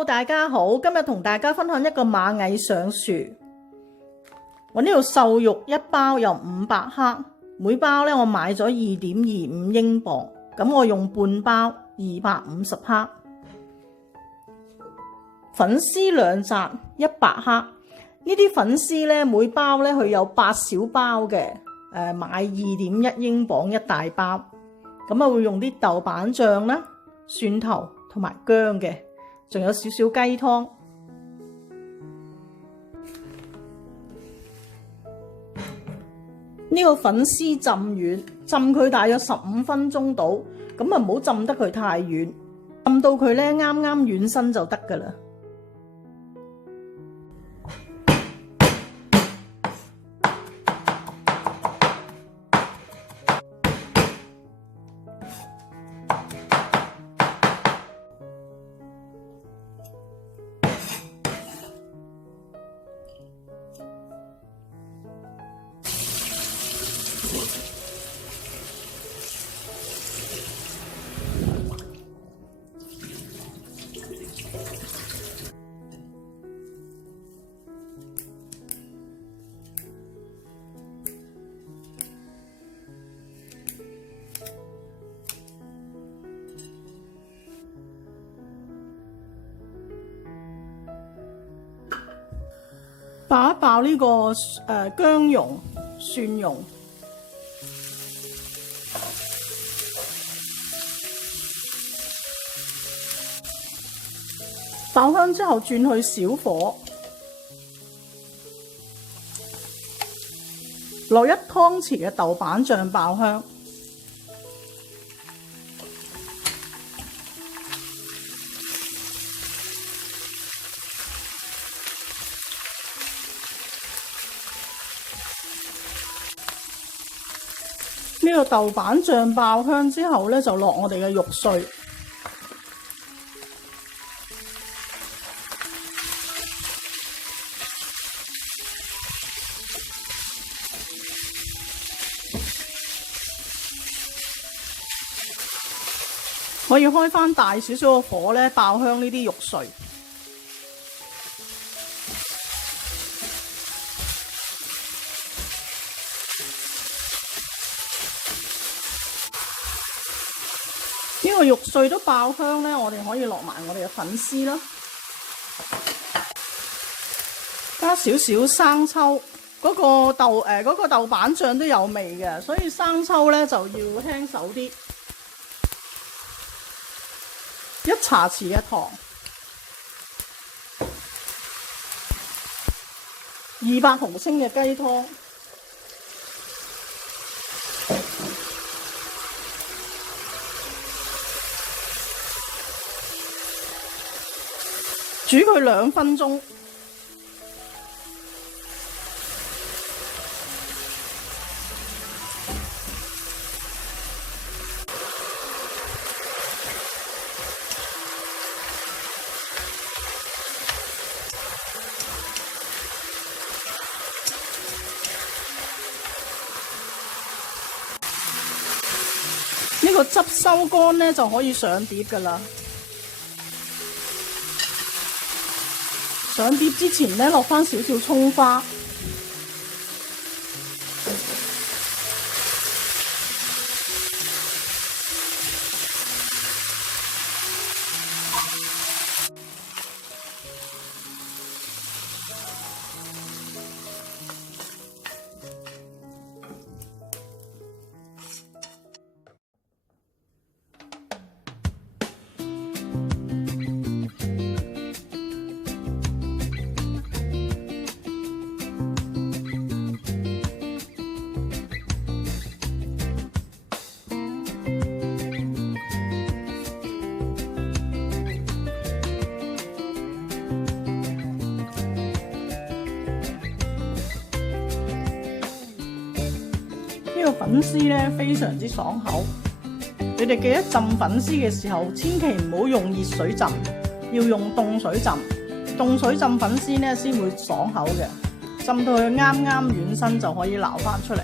Hello， 大家好，今日同大家分享一個螞蟻上樹。我呢度瘦肉一包有500克，每包咧我買咗2.25英鎊，咁我用半包250克。粉絲兩紮100克，呢啲粉絲咧每包咧佢有8小包嘅，買2.1英鎊一大包。咁啊會用啲豆瓣醬啦、蒜頭同埋薑嘅，仲有少少雞湯。呢個粉絲浸軟，浸佢大約15分鐘到，咁啊唔好浸得佢太軟，浸到佢咧啱啱軟身就得噶啦。爆一爆呢個薑蓉、蒜蓉，爆香之後轉去小火，落1湯匙嘅豆瓣醬爆香。呢個豆瓣醬爆香之後咧，就落我哋嘅肉碎，可以開返大少少嘅火咧，爆香呢啲肉碎。呢個肉碎都爆香咧，我哋可以落埋我哋嘅粉絲啦，加少少生抽。嗰個豆瓣醬都有味嘅，所以生抽咧就要輕手啲。1茶匙嘅糖，200毫升嘅雞湯。煮佢2分鐘，呢個汁收乾咧就可以上碟噶啦。上碟之前咧，落返少少葱花，呢個粉絲咧非常之爽口，你哋記得浸粉絲嘅時候，千祈唔好用熱水浸，要用凍水浸。凍水浸粉絲咧先會爽口嘅，浸到佢啱啱軟身就可以撈翻出嚟。